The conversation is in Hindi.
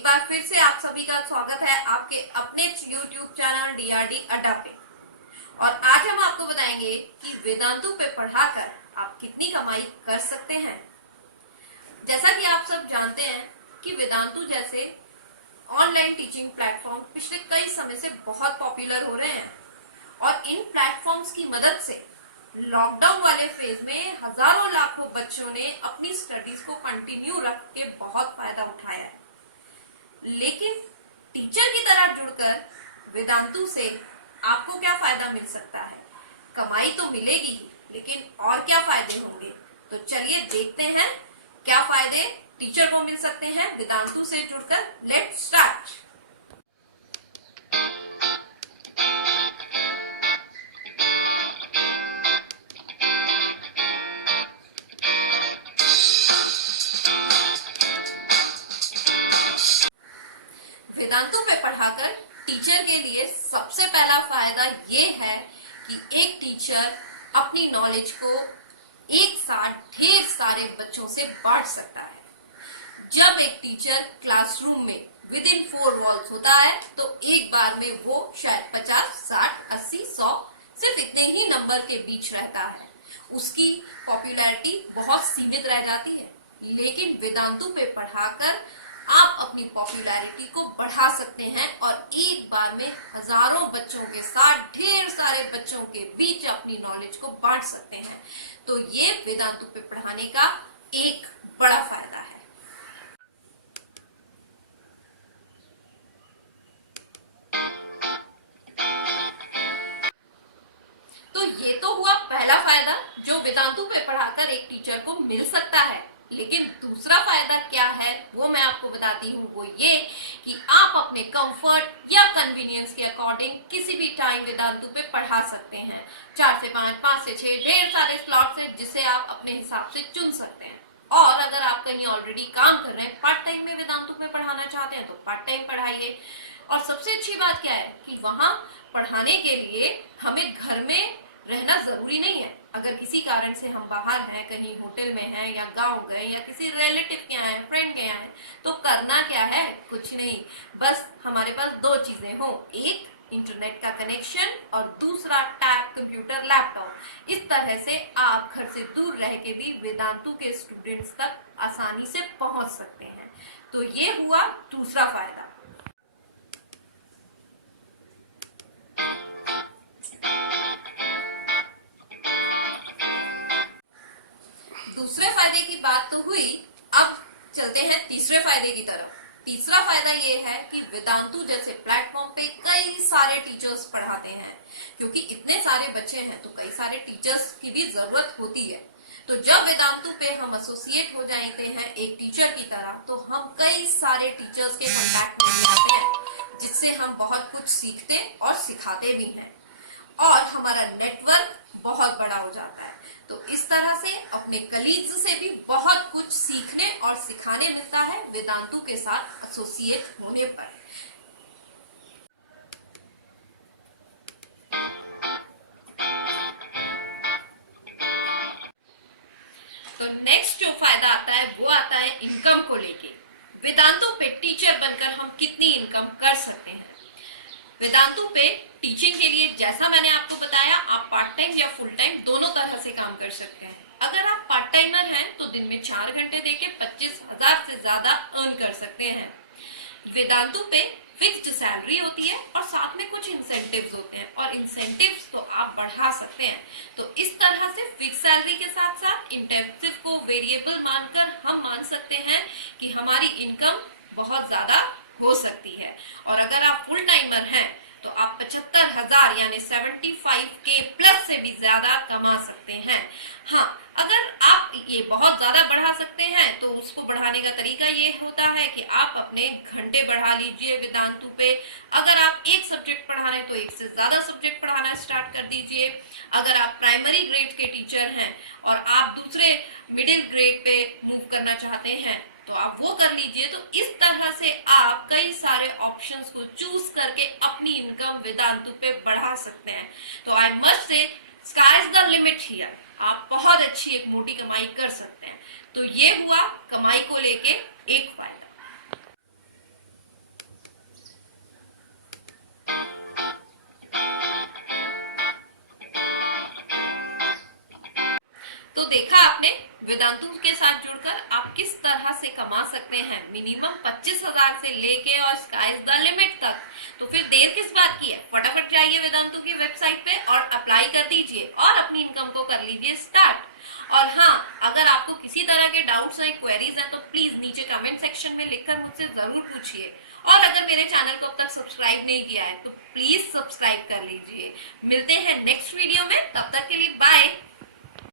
एक बार फिर से आप सभी का स्वागत है आपके अपने YouTube चैनल DRD अड्डा पे। और आज हम आपको बताएंगे कि वेदांतु पे पढ़ाकर आप कितनी कमाई कर सकते हैं। जैसा कि आप सब जानते हैं कि वेदांतु जैसे ऑनलाइन टीचिंग प्लेटफॉर्म पिछले कई समय से बहुत पॉपुलर हो रहे हैं और इन प्लेटफॉर्म्स की मदद से लॉकडाउन वाले फेज में हजारों लाखों बच्चों ने अपनी स्टडीज को कंटिन्यू रख के बहुत फायदा उठाया है। लेकिन टीचर की तरह जुड़कर वेदांतु से आपको क्या फायदा मिल सकता है? कमाई तो मिलेगी ही, लेकिन और क्या फायदे होंगे? तो चलिए देखते हैं क्या फायदे टीचर को मिल सकते हैं वेदांतु से जुड़कर। Let's start. वेदांतु पे पढ़ाकर टीचर के लिए सबसे पहला फायदा ये है कि एक टीचर अपनी नॉलेज को एक साथ ढेर सारे बच्चों से बांट सकता है। जब एक टीचर क्लासरूम में विद इन 4 वॉल्स होता है तो एक बार में वो शायद 50, 60, 80, 100 सिर्फ इतने ही नंबर के बीच रहता है। उसकी पॉपुलैरिटी बहुत सीमित रह जाती है। लेकिन वेदांतु पे पढ़ाकर आप अपनी पॉपुलैरिटी को बढ़ा सकते हैं और एक बार में हजारों बच्चों के साथ ढेर सारे बच्चों के बीच अपनी नॉलेज को बांट सकते हैं। तो ये वेदांतु पे पढ़ाने का एक बड़ा फायदा है। तो ये तो हुआ पहला फायदा जो वेदांतु पे पढ़ाकर एक टीचर को मिल सकता है। लेकिन दूसरा फायदा क्या है वो मैं आपको बताती हूँ। वो ये कि आप अपने कंफर्ट या कन्वीनियंस के अकॉर्डिंग किसी भी टाइम वेदांतु पे पढ़ा सकते हैं। 4 से 5, 5 से 6 ढेर सारे स्लॉट्स हैं जिसे आप अपने हिसाब से चुन सकते हैं। और अगर आप कहीं ऑलरेडी काम कर रहे हैं, पार्ट टाइम में वेदांतु पे पढ़ाना चाहते हैं तो पार्ट टाइम पढ़ाइए। और सबसे अच्छी बात क्या है कि वहां पढ़ाने के लिए हमें घर में रहना जरूरी नहीं है। अगर किसी कारण से हम बाहर हैं, कहीं होटल में हैं या गांव गए या किसी रिलेटिव के यहाँ हैं, फ्रेंड के यहाँ हैं, तो करना क्या है? कुछ नहीं, बस हमारे पास 2 चीजें हो, एक इंटरनेट का कनेक्शन और दूसरा टैब, कंप्यूटर, लैपटॉप। इस तरह से आप घर से दूर रह के भी वेदांतु के स्टूडेंट्स तक आसानी से पहुंच सकते हैं। तो ये हुआ दूसरा फायदा। दूसरे फायदे की बात तो हुई, अब चलते हैं तीसरे फायदे की तरफ। तीसरा फायदा ये है कि वेदांतु जैसे प्लेटफॉर्म पे कई सारे टीचर्स पढ़ाते हैं। क्योंकि इतने सारे बच्चे हैं तो कई सारे टीचर्स की भी जरूरत होती है। तो जब वेदांतु पे हम एसोसिएट हो जाते हैं एक टीचर की तरह, तो हम कई सारे टीचर्स के कांटेक्ट में आते हैं जिससे हम बहुत कुछ सीखते और सिखाते भी हैं और हमारा नेटवर्क बहुत बड़ा हो जाता है। तो इस तरह से अपने कलीग्स से भी बहुत कुछ सीखने और सिखाने मिलता है वेदांतु के साथ एसोसिएट होने पर। तो नेक्स्ट जो फायदा आता है वो आता है इनकम को लेके। वेदांतु पे टीचर बनकर हम कितनी इनकम कर सकते हैं? वेदांतु पे टीचिंग के लिए जैसा मैंने आपको बताया, आप पार्ट टाइम या फुल टाइम दोनों तरह से काम कर सकते हैं। अगर आप पार्ट टाइमर हैं तो दिन में 4 घंटे देके 25,000 से ज्यादा अर्न कर सकते हैं। वेदांतु पे फिक्स्ड सैलरी होती है और साथ में कुछ इंसेंटिव्स होते हैं और इंसेंटिव्स तो आप बढ़ा सकते हैं। तो इस तरह से फिक्स सैलरी के साथ साथ इंसेंटिव को वेरिएबल मानकर हम मान सकते हैं कि हमारी इनकम बहुत ज्यादा हो सकती है। और अगर आप फुल टाइमर हैं तो आप 75,000 यानी 75K प्लस से भी ज्यादा कमा सकते हैं। हाँ, अगर आप ये बहुत ज्यादा बढ़ा सकते हैं तो उसको बढ़ाने का तरीका ये होता है कि आप अपने घंटे बढ़ा लीजिए वेदांतु पे। अगर आप एक सब्जेक्ट पढ़ा रहे हैं तो एक से ज्यादा सब्जेक्ट पढ़ाना स्टार्ट कर दीजिए। अगर आप प्राइमरी ग्रेड के टीचर हैं और आप दूसरे मिडिल ग्रेड पे मूव करना चाहते हैं तो आप वो कर लीजिए। तो इस तरह से आप कई सारे ऑप्शंस को चूज करके अपनी इनकम वेदांतु पे बढ़ा सकते हैं। तो I must say sky is the limit here. आप बहुत अच्छी एक मोटी कमाई कर सकते हैं। तो ये हुआ कमाई को लेके एक फायदा। तो देखा आपने, वेदांतु के साथ जुड़कर आप किस तरह से कमा सकते हैं मिनिमम 25,000 से लेके और स्काई इज द लिमिट तक। तो फिर देर किस बात की है, फटाफट जाइए वेदांतु की वेबसाइट पे और अप्लाई कर दीजिए और अपनी इनकम को कर लीजिए स्टार्ट। और हाँ, अगर आपको किसी तरह के डाउट्स हैं, क्वेरीज हैं, तो प्लीज नीचे कमेंट सेक्शन में लिखकर मुझसे जरूर पूछिए। और अगर मेरे चैनल को अब तक सब्सक्राइब नहीं किया है तो प्लीज सब्सक्राइब कर लीजिए। मिलते हैं नेक्स्ट वीडियो में, तब तक के लिए बाय।